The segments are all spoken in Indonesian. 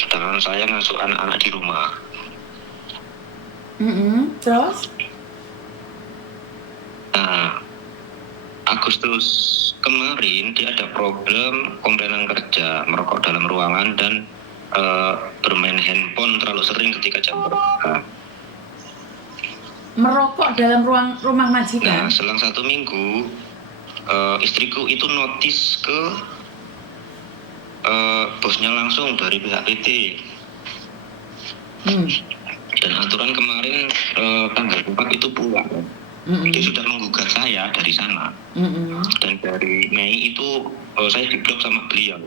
sedangkan saya ngasuh anak-anak di rumah. Terus? Nah, Agustus kemarin dia ada problem komplainan kerja, merokok dalam ruangan dan bermain handphone terlalu sering ketika jam berbuka. Merokok dalam rumah majikan? Nah, selang 1 minggu istriku itu notis ke bosnya langsung dari pihak PT. Dan aturan kemarin tanggal 4 itu pulang. Dia sudah menggugat saya dari sana. Dan dari Mei itu saya diblok sama beliau.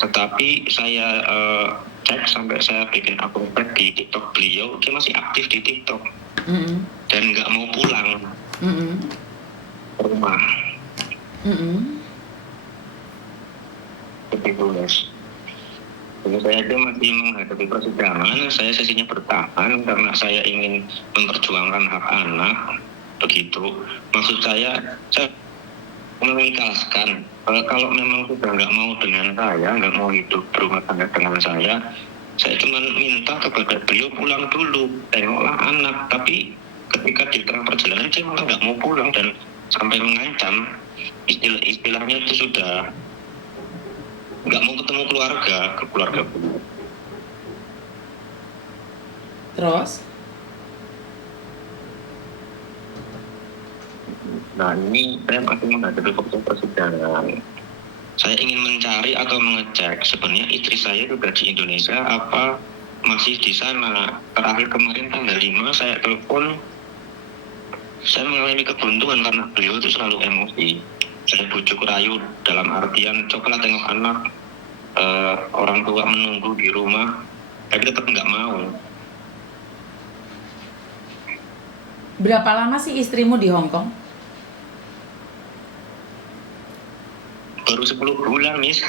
Tetapi saya cek sampai saya bikin akun tag di TikTok beliau, dia masih aktif di TikTok. Dan nggak mau pulang ke rumah. Begitu guys. Jadi saya itu masih menghadapi persidangan, saya sesinya bertahan karena saya ingin memperjuangkan hak anak. Begitu. Maksud saya mengikhlaskan. Kalau memang sudah nggak mau dengan saya, nggak mau hidup berumah tangga dengan saya cuma minta kepada beliau pulang dulu, tengoklah anak. Tapi ketika di tengah perjalanan dia malah nggak mau pulang dan sampai mengancam, istilahnya itu sudah nggak mau ketemu keluarga beliau. Terus? Nah, ini saya masih menghadapi proses persidangan. Saya ingin mencari atau mengecek sebenarnya istri saya juga di Indonesia apa masih di sana. Terakhir kemarin tanggal 5 saya telepon, saya mengalami kebuntuan karena beliau itu selalu emosi. Saya bujuk rayu dalam artian cobalah tengok anak, orang tua menunggu di rumah, tapi tetap nggak mau. Berapa lama sih istrimu di Hong Kong? Baru 10 bulan, Miss.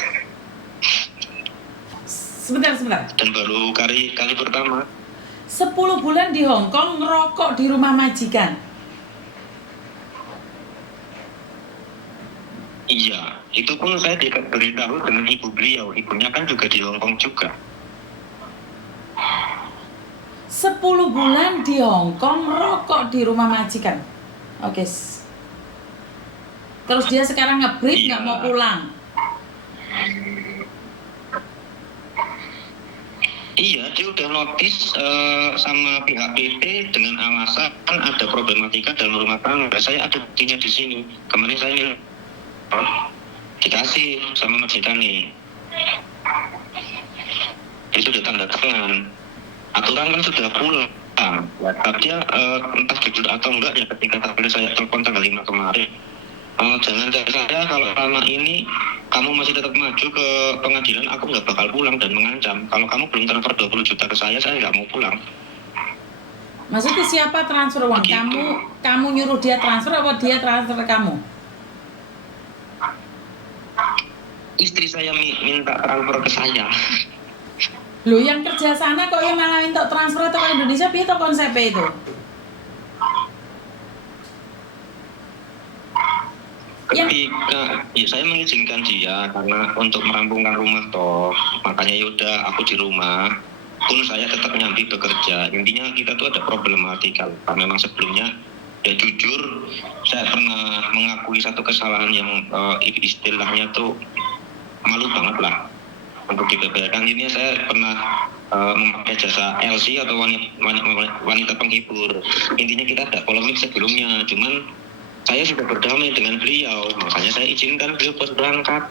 Sebentar. Dan baru kali pertama. 10 bulan di Hong Kong ngerokok di rumah majikan? Iya, itu pun saya diberitahu dengan ibu beliau. Ibunya kan juga di Hong Kong juga. 10 bulan di Hong Kong ngerokok di rumah majikan? Oke. Terus dia sekarang nge-break nggak mau pulang? Iya, dia udah notis sama pihak PT dengan alasan ada problematika dalam rumah tangga. Saya ada buktinya di sini. Kemarin saya dikasih sama Majidani. Itu udah tanda tangan. Aturan kan sudah pulang. Tapi dia entah jujur atau enggak ya ketika tadi saya telepon tanggal 5 kemarin. Jangan saya kalau lama ini kamu masih tetap maju ke pengadilan, aku nggak bakal pulang dan mengancam. Kalau kamu belum transfer 20 juta ke saya nggak mau pulang. Maksudnya siapa transfer uang? Kamu nyuruh dia transfer atau dia transfer ke kamu? Istri saya minta transfer ke saya. Loh, yang kerja sana kok yang malah minta transfer atau ke Indonesia, piye to konsepnya itu? Ketika ya saya mengizinkan dia karena untuk merampungkan rumah toh, makanya yaudah aku di rumah pun saya tetap nyambi bekerja. Intinya kita tuh ada problematika. Memang sebelumnya ya jujur saya pernah mengakui satu kesalahan yang istilahnya tuh malu banget lah untuk dibeberkan. Ini saya pernah memakai jasa LC atau wanita penghibur. Intinya kita ada polemik sebelumnya, cuman saya sudah berdamai dengan beliau, makanya saya izinkan beliau buat berangkat.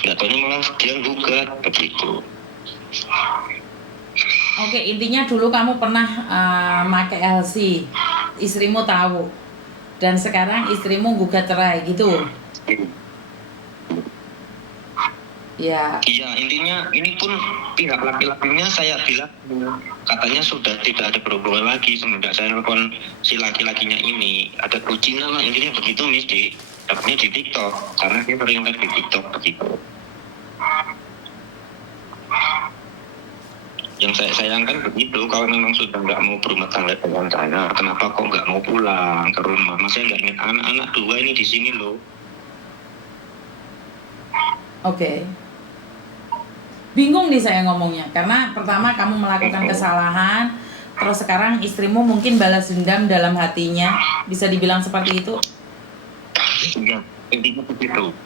Nggak tahunya malah dia gugat begitu. Oke, intinya dulu kamu pernah pakai LC, istrimu tahu, dan sekarang istrimu gugat cerai gitu. Ya. Iya, intinya ini pun pihak laki-lakinya saya bilang katanya sudah tidak ada berhubungan lagi semenjak saya nelfon si laki-lakinya ini. Ada kucingnya lah, intinya begitu Miss, dapatnya di TikTok karena dia sering live di TikTok begitu. Yang saya sayangkan begitu, kalau memang sudah nggak mau berumah tangga dengan saya, kenapa kok nggak mau pulang ke rumah? Masih nggak ingat anak-anak 2 ini di sini loh. Oke. Bingung nih saya ngomongnya, karena pertama kamu melakukan kesalahan, terus sekarang istrimu mungkin balas dendam dalam hatinya, bisa dibilang seperti itu. Iya, intinya begitu.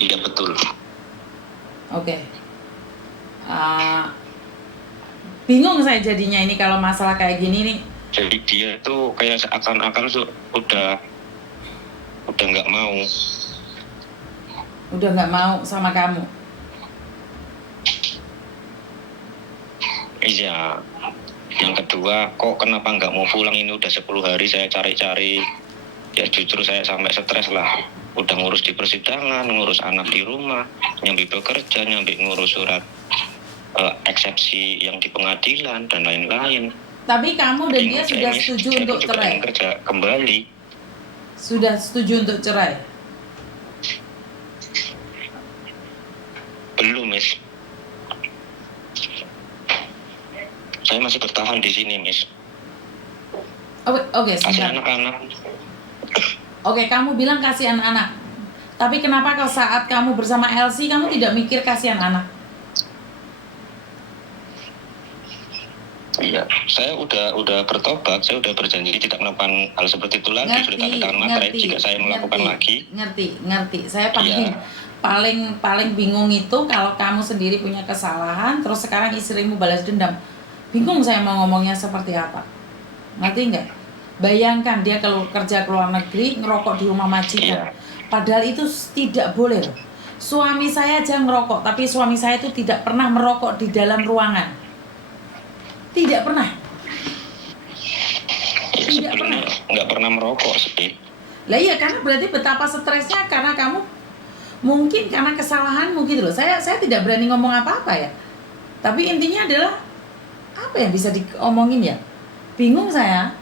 Iya betul. Oke. Uh, bingung saya jadinya ini kalau masalah kayak gini nih. Jadi dia tuh kayak seakan-akan udah nggak mau. Udah nggak mau sama kamu. Iya. Yang kedua, kok kenapa nggak mau pulang, ini udah 10 hari saya cari-cari. Ya justru saya sampai stres lah. Udah ngurus di persidangan, ngurus anak di rumah, nyambi bekerja, nyambi ngurus surat eksepsi yang di pengadilan dan lain-lain. Tapi kamu dan dia sudah setuju untuk cerai? Kerja kembali. Sudah setuju untuk cerai? Belum, Miss. Saya masih bertahan di sini, Miss. Oke, kasih anak-anak. Oke, kamu bilang kasihan anak. Tapi kenapa kalau saat kamu bersama Elsie kamu tidak mikir kasihan anak? Iya, saya udah bertobat, saya udah berjanji tidak melakukan hal seperti itu lagi. Sudah tanda tangan materai jika saya melakukan lagi. Ngerti. Saya paling bingung itu kalau kamu sendiri punya kesalahan, terus sekarang istrimu balas dendam. Bingung saya mau ngomongnya seperti apa. Ngerti nggak? Bayangkan dia kalau kerja ke luar negeri, ngerokok di rumah majikan. Padahal itu tidak boleh loh. Suami saya aja ngerokok, tapi suami saya itu tidak pernah merokok di dalam ruangan. Tidak pernah. Tidak pernah. Nggak pernah merokok sih. Lah iya, karena berarti betapa stresnya karena kamu mungkin karena kesalahanmu gitu loh. Saya tidak berani ngomong apa-apa ya. Tapi intinya adalah apa yang bisa diomongin ya? Bingung saya.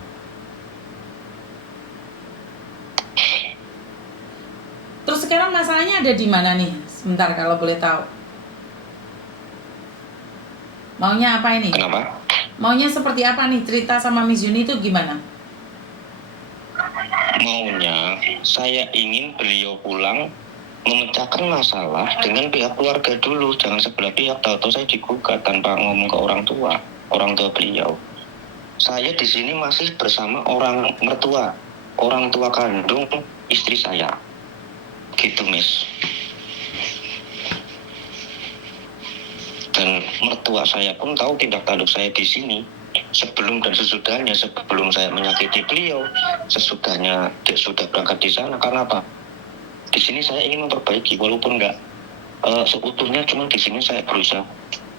Terus sekarang masalahnya ada di mana nih? Sebentar kalau boleh tahu. Maunya apa ini? Kenapa? Maunya seperti apa nih? Cerita sama Miss Yuni itu gimana? Maunya saya ingin beliau pulang memecahkan masalah dengan pihak keluarga dulu, jangan sebelah pihak. Tahu-tahu saya digugat tanpa ngomong ke orang tua beliau. Saya di sini masih bersama orang tua kandung istri saya, gitu, Miss. Dan mertua saya pun tahu tindak tanduk saya di sini, sebelum dan sesudahnya, sebelum saya menyakiti beliau, sesudahnya dia sudah berangkat di sana. Karena apa? Di sini saya ingin memperbaiki, walaupun nggak seutuhnya, cuma di sini saya berusaha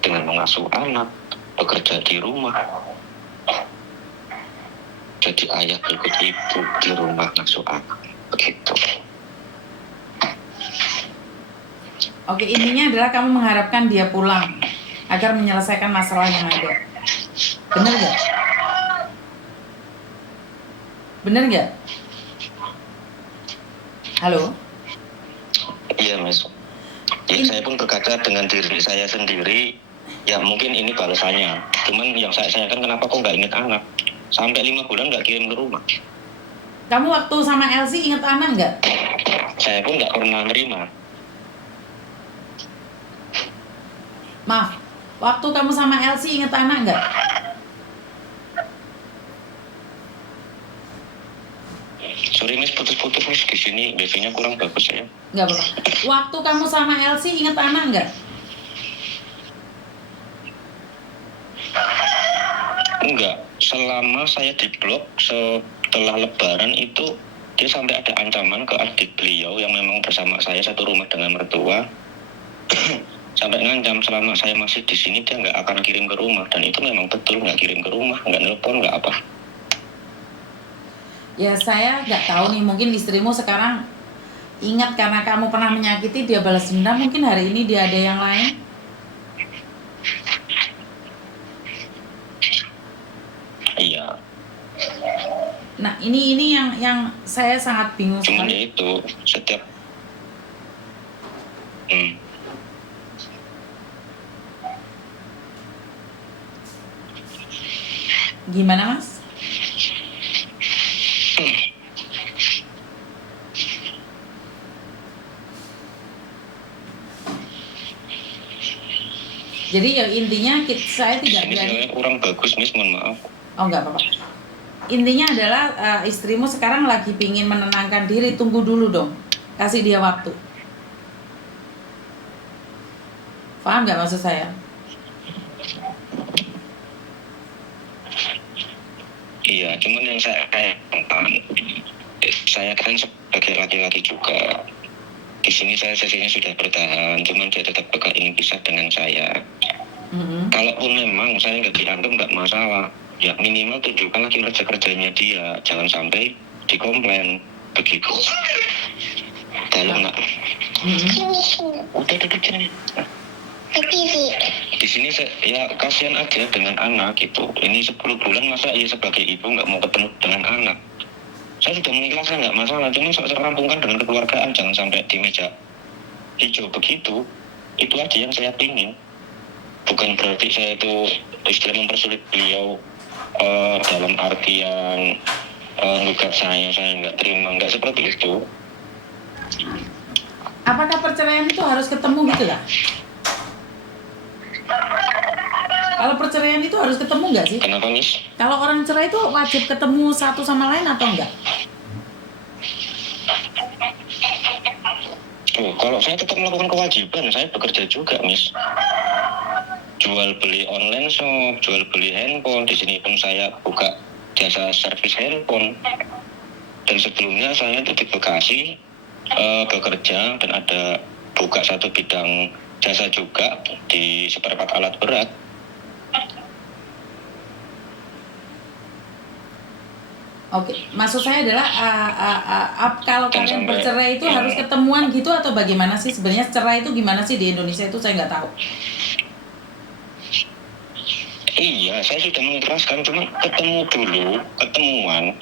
dengan mengasuh anak, bekerja di rumah, jadi ayah ikut ibu di rumah, ngasuh anak, begitu. Oke, intinya adalah kamu mengharapkan dia pulang agar menyelesaikan masalah yang ada. Bener nggak? Bener nggak? Halo? Iya, Miss. Ya, saya pun berkata dengan diri saya sendiri, ya mungkin ini balasannya. Cuman yang saya sayangkan, kenapa kok nggak inget anak? Sampai 5 bulan nggak kirim ke rumah. Kamu waktu sama Elsie inget anak nggak? Saya pun nggak pernah nerima. Maaf, waktu kamu sama Elsie inget anak nggak? Sorry, Miss, putus-putus, Miss. Di sini wifi-nya kurang bagus ya. Nggak apa-apa. Waktu kamu sama Elsie inget anak nggak? Enggak. Selama saya diblok setelah Lebaran itu, dia sampai ada ancaman ke adik beliau yang memang bersama saya satu rumah dengan mertua. Sampai ngancam selama saya masih di sini dia nggak akan kirim ke rumah, dan itu memang betul, nggak kirim ke rumah, nggak nelpon, nggak apa. Ya saya nggak tahu nih, mungkin istrimu sekarang ingat karena kamu pernah menyakiti dia balas dendam, mungkin hari ini dia ada yang lain. Iya. Nah ini yang saya sangat bingung Cuman sekali. ya itu setiap Gimana, Mas? Jadi ya intinya saya Di tidak sini berani. sinyalnya kurang bagus, Miss, mohon maaf. Oh enggak apa-apa. Intinya adalah istrimu sekarang lagi pingin menenangkan diri, tunggu dulu dong. Kasih dia waktu. Paham nggak maksud saya? Iya, cuman yang saya kan sebagai laki-laki juga. Di sini saya sesinya sudah bertahan, cuman dia tetap ingin pisah dengan saya. Kalaupun memang saya nggak dianggap nggak masalah, ya minimal tunjukkan lagi kerja-kerjanya dia, jangan sampai dikomplain begitu. Dalam nggak? Udah duduk sini. Di sini ya kasihan aja dengan anak gitu. Ini 10 bulan masa ya sebagai ibu nggak mau ketemu dengan anak. Saya sudah mengikhlaskan nggak masalah, cuma saya rampungkan dengan kekeluargaan, jangan sampai di meja hijau begitu. Itu aja yang saya pingin. Bukan berarti saya itu istilah mempersulit beliau dalam artian gugat saya nggak terima, nggak seperti itu. Apakah perceraian itu harus ketemu gitu lah? Kalau perceraian itu harus ketemu nggak sih? Kenapa, Miss? Kalau orang cerai itu wajib ketemu satu sama lain atau enggak? Kalau saya tetap melakukan kewajiban, saya bekerja juga, Miss. Jual beli online shop, jual beli handphone. Di sini pun saya buka jasa servis handphone. Dan sebelumnya saya itu di Bekasi bekerja dan ada buka satu bidang jasa juga di seperempat alat berat. Oke, maksud saya adalah kalau Dan kalian sampai- bercerai itu harus ketemuan gitu atau bagaimana sih? Sebenarnya cerai itu gimana sih di Indonesia itu saya nggak tahu. Iya, saya sudah mengikhlaskan, cuma ketemu dulu, ketemuan,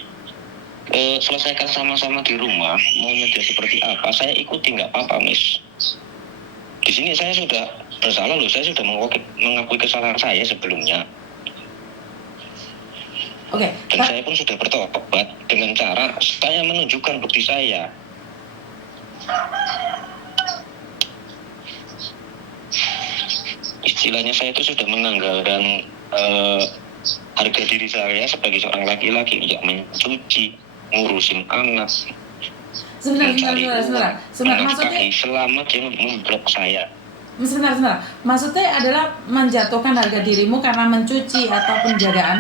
selesaikan sama-sama di rumah, maunya dia seperti apa, saya ikuti nggak apa-apa, Miss. Di sini saya sudah bersalah loh, saya sudah mengakui kesalahan saya sebelumnya. Oke, Dan saya pun sudah bertobat dengan cara saya menunjukkan bukti saya. Istilahnya saya itu sudah menanggalkan harga diri saya sebagai seorang laki-laki, ya mencuci, ngurusin anak, sebentar, maksudnya selama dia memblok saya. Sebentar. Maksudnya adalah menjatuhkan harga dirimu karena mencuci ataupun jaga anak.